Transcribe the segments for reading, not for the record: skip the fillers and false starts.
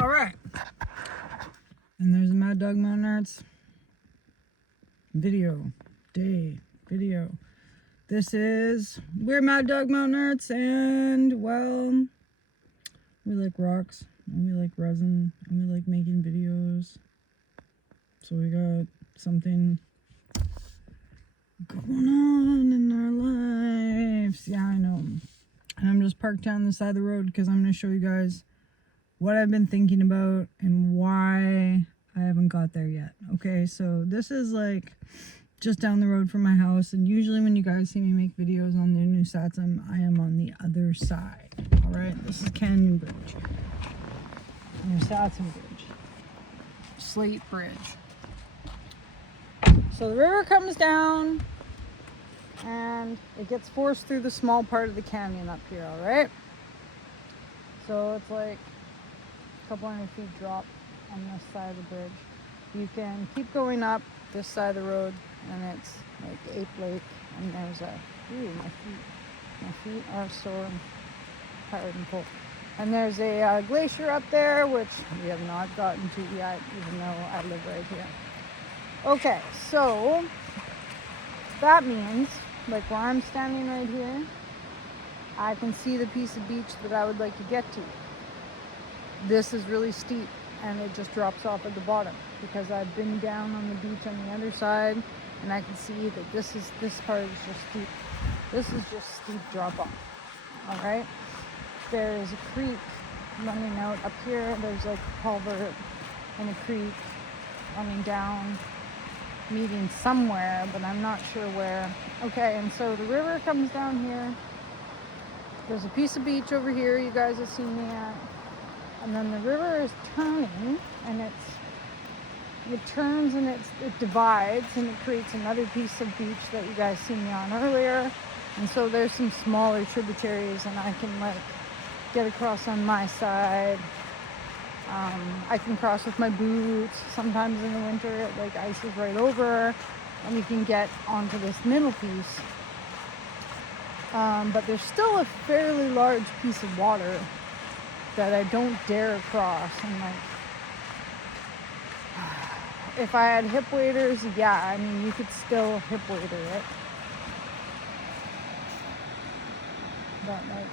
All right. And there's the Mad Dog Mountain Arts video. This is, we're Mad Dog Mountain Arts, and well, we like rocks, and we like resin, and we like making videos. So we got something going on in our lives. Yeah, I know. And I'm just parked down the side of the road because I'm going to show you guys what I've been thinking about and why I haven't got there yet. Okay, so this is like just down the road from my house, and usually when you guys see me make videos on the new sats, I am on the other side. All right, this is Canyon Bridge, new Satson Bridge, Slate Bridge. So the river comes down and it gets forced through the small part of the canyon up here. All right, so it's like a couple hundred feet drop on this side of the bridge. You can keep going up this side of the road, and it's like Ape Lake, and there's a, ooh, my feet are sore and tired and cold. And there's a glacier up there, which we have not gotten to yet, even though I live right here. Okay, so that means, like where I'm standing right here, I can see the piece of beach that I would like to get to. This is really steep, and it just drops off at the bottom, because I've been down on the beach on the other side, and I can see that this part is just steep. This is just steep drop off. All right, there is a creek running out up here. There's like a culvert and a creek running down, meeting somewhere, but I'm not sure where. Okay, and so the river comes down here. There's a piece of beach over here you guys have seen me at. And then the river is turning, and it turns and it divides, and it creates another piece of beach that you guys seen me on earlier. And so there's some smaller tributaries, and I can like get across on my side. I can cross with my boots. Sometimes in the winter it like ices right over, and you can get onto this middle piece. But there's still a fairly large piece of water that I don't dare cross. And like, if I had hip waders, yeah, I mean, you could still hip wader it. But like,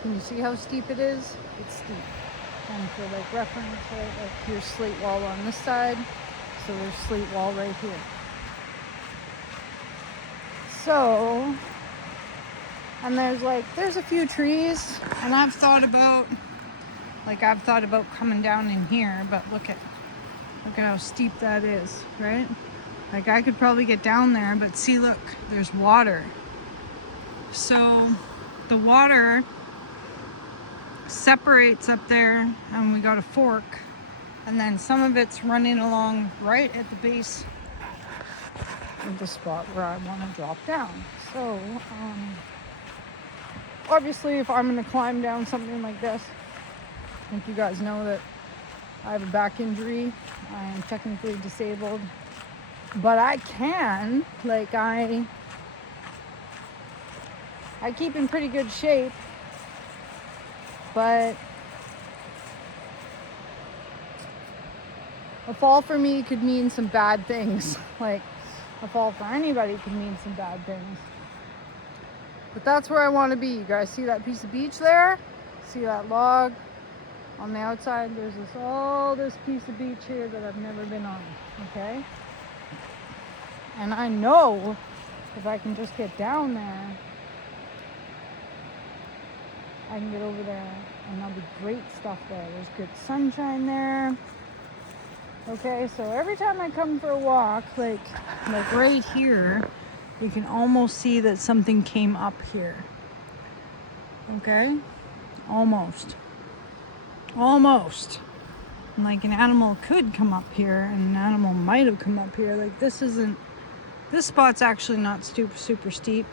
can you see how steep it is? It's steep. And for like reference, right, like here's slate wall on this side, so there's slate wall right here. So, and there's a few trees, and I've thought about coming down in here, but look at how steep that is, right? Like I could probably get down there, but see, look, there's water. So the water separates up there, and we got a fork, and then some of it's running along right at the base of the spot where I want to drop down. So, obviously, if I'm going to climb down something like this, I think you guys know that I have a back injury. I am technically disabled, but I can, like, I keep in pretty good shape, but a fall for me could mean some bad things. Like, a fall for anybody could mean some bad things. But that's where I want to be. You guys see that piece of beach there? See that log? On the outside, there's this piece of beach here that I've never been on, okay? And I know if I can just get down there, I can get over there, and there'll be great stuff there. There's good sunshine there. Okay, so every time I come for a walk, like right here, you can almost see that something came up here. Okay? Almost. And like an animal could come up here, and an animal might have come up here. Like this spot's actually not super steep.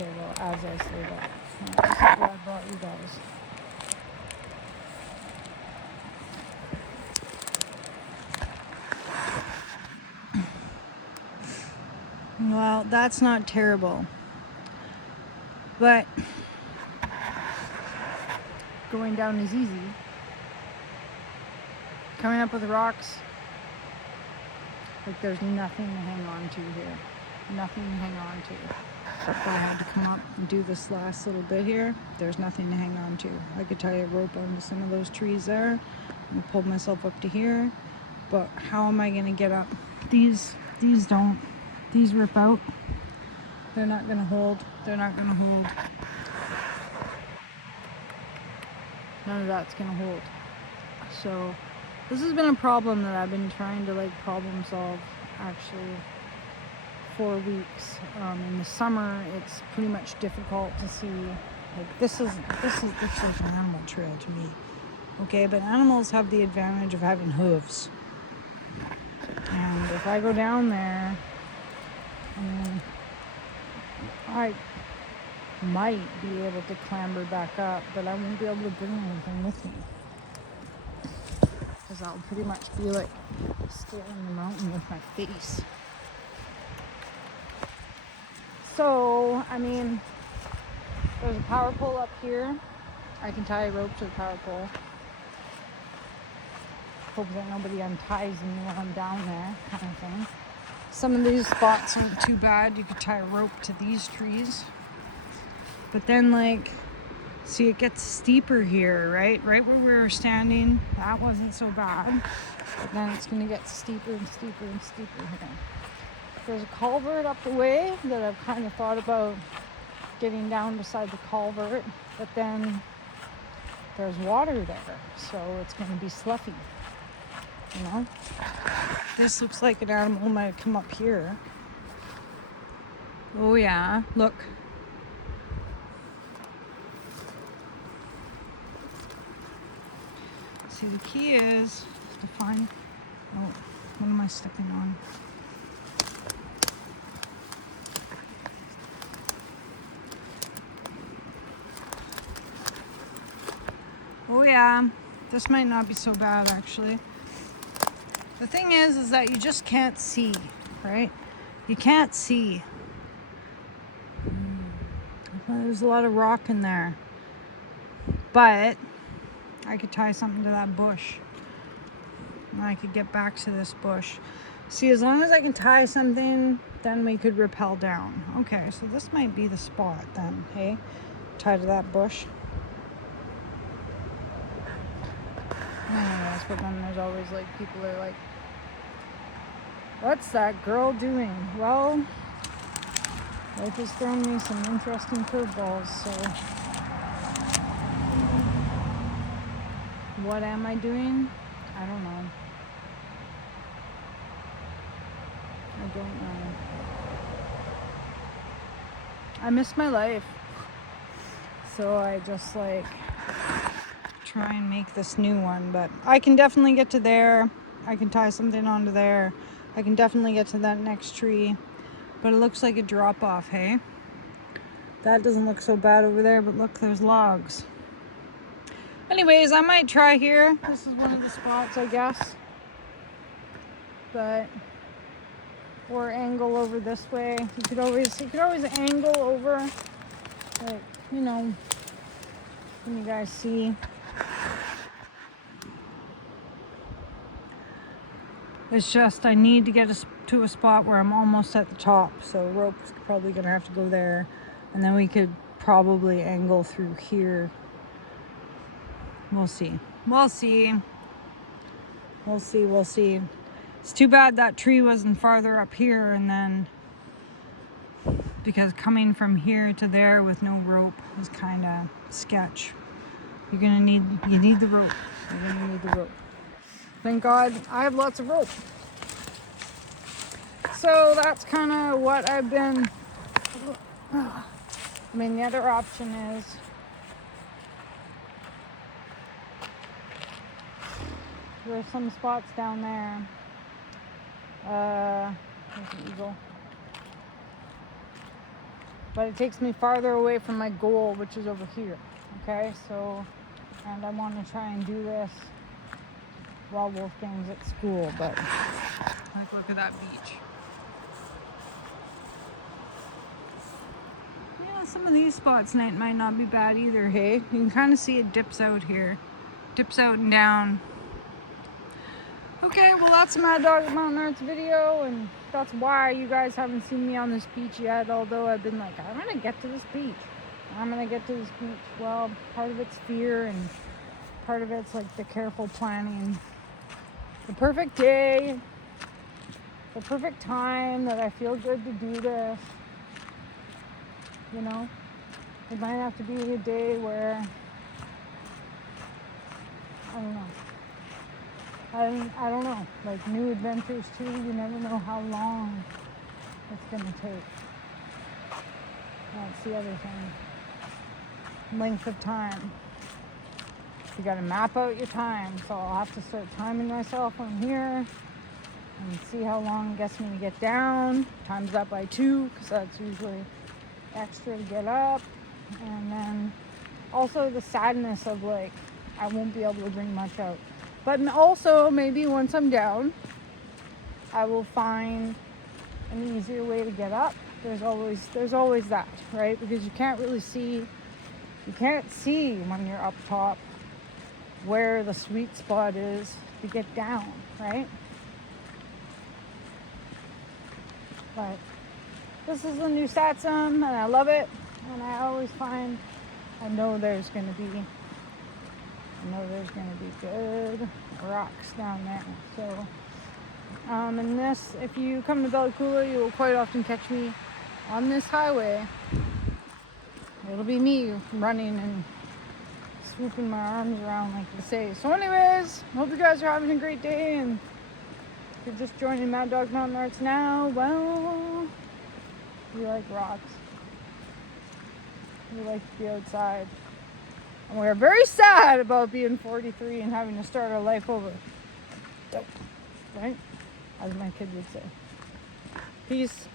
Okay, well, as I say that, this is where I brought you guys. Well, that's not terrible. But going down is easy. Coming up with rocks, like there's nothing to hang on to here. Nothing to hang on to. If I had to come up and do this last little bit here, there's nothing to hang on to. I could tie a rope onto some of those trees there and pull myself up to here, but how am I gonna get up? These don't. These rip out. They're not gonna hold. They're not gonna hold. None of that's gonna hold. So this has been a problem that I've been trying to like problem solve actually for weeks. In the summer, it's pretty much difficult to see. Like this is an animal trail to me. Okay, but animals have the advantage of having hooves. And if I go down there, I might be able to clamber back up, but I won't be able to bring anything with me. Because that will pretty much be like scaling the mountain with my face. So, I mean, there's a power pole up here. I can tie a rope to the power pole. Hope that nobody unties me when I'm down there, kind of thing. Some of these spots aren't too bad. You could tie a rope to these trees. But then, like, see, it gets steeper here, right? Right where we were standing, that wasn't so bad. But then it's going to get steeper and steeper and steeper here. There's a culvert up the way that I've kind of thought about getting down beside the culvert, but then there's water there, so it's going to be sloughy, you know? This looks like an animal might come up here. Oh yeah, look. See, the key is to find, oh, what am I stepping on? Oh yeah, this might not be so bad actually. The thing is that you just can't see, right? You can't see. There's a lot of rock in there. But I could tie something to that bush. And I could get back to this bush. See, as long as I can tie something, then we could rappel down. Okay, so this might be the spot then, hey? Tie to that bush. Anyways, but then there's always like people are like, what's that girl doing? Well, life has thrown me some interesting curveballs, so what am I doing? I don't know. I don't know. I miss my life. So I just like try and make this new one, but I can definitely get to there. I can tie something onto there. I can definitely get to that next tree, but it looks like a drop off, hey? That doesn't look so bad over there, but look, there's logs. Anyways, I might try here. This is one of the spots, I guess. But, or angle over this way. You could always angle over, like, you know, can you guys see? It's just I need to get to a spot where I'm almost at the top, so rope's probably gonna have to go there, and then we could probably angle through here. We'll see. We'll see. We'll see. We'll see. It's too bad that tree wasn't farther up here, and then because coming from here to there with no rope is kind of sketch. You need the rope. You're gonna need the rope. Thank God I have lots of rope. So that's kind of what I've been. I mean, the other option is there's some spots down there. There's an eagle. But it takes me farther away from my goal, which is over here. Okay, so, and I want to try and do this while Wolfgang's at school, but like, look at that beach. Some of these spots might not be bad either, hey? You can kind of see it dips out here. Dips out and down. Okay, well that's Mad Dog at Mountain Arts video, and that's why you guys haven't seen me on this beach yet, although I've been like, I'm gonna get to this beach. I'm gonna get to this beach. Well, part of it's fear, and part of it's like the careful planning. The perfect day, the perfect time that I feel good to do this. You know, it might have to be a day where, I don't know. I don't know. Like new adventures too, you never know how long it's gonna take. That's the other thing. Length of time. You gotta map out your time. So I'll have to start timing myself when I'm here and see how long it gets me to get down. Times that by 2, because that's usually extra to get up. And then also the sadness of like, I won't be able to bring much out. But also maybe once I'm down, I will find an easier way to get up. There's always that, right? Because you can't see when you're up top where the sweet spot is to get down, right? But this is the new Satsum, and I love it. And I always find, I know there's gonna be good rocks down there. So, and this, if you come to Bella Coola, you will quite often catch me on this highway. It'll be me running and swooping my arms around like they say. So anyways, hope you guys are having a great day, and if you're just joining Mad Dog Mountain Arts now, well, you like rocks. You like to be outside. And we're very sad about being 43 and having to start our life over. Right? As my kid would say. Peace.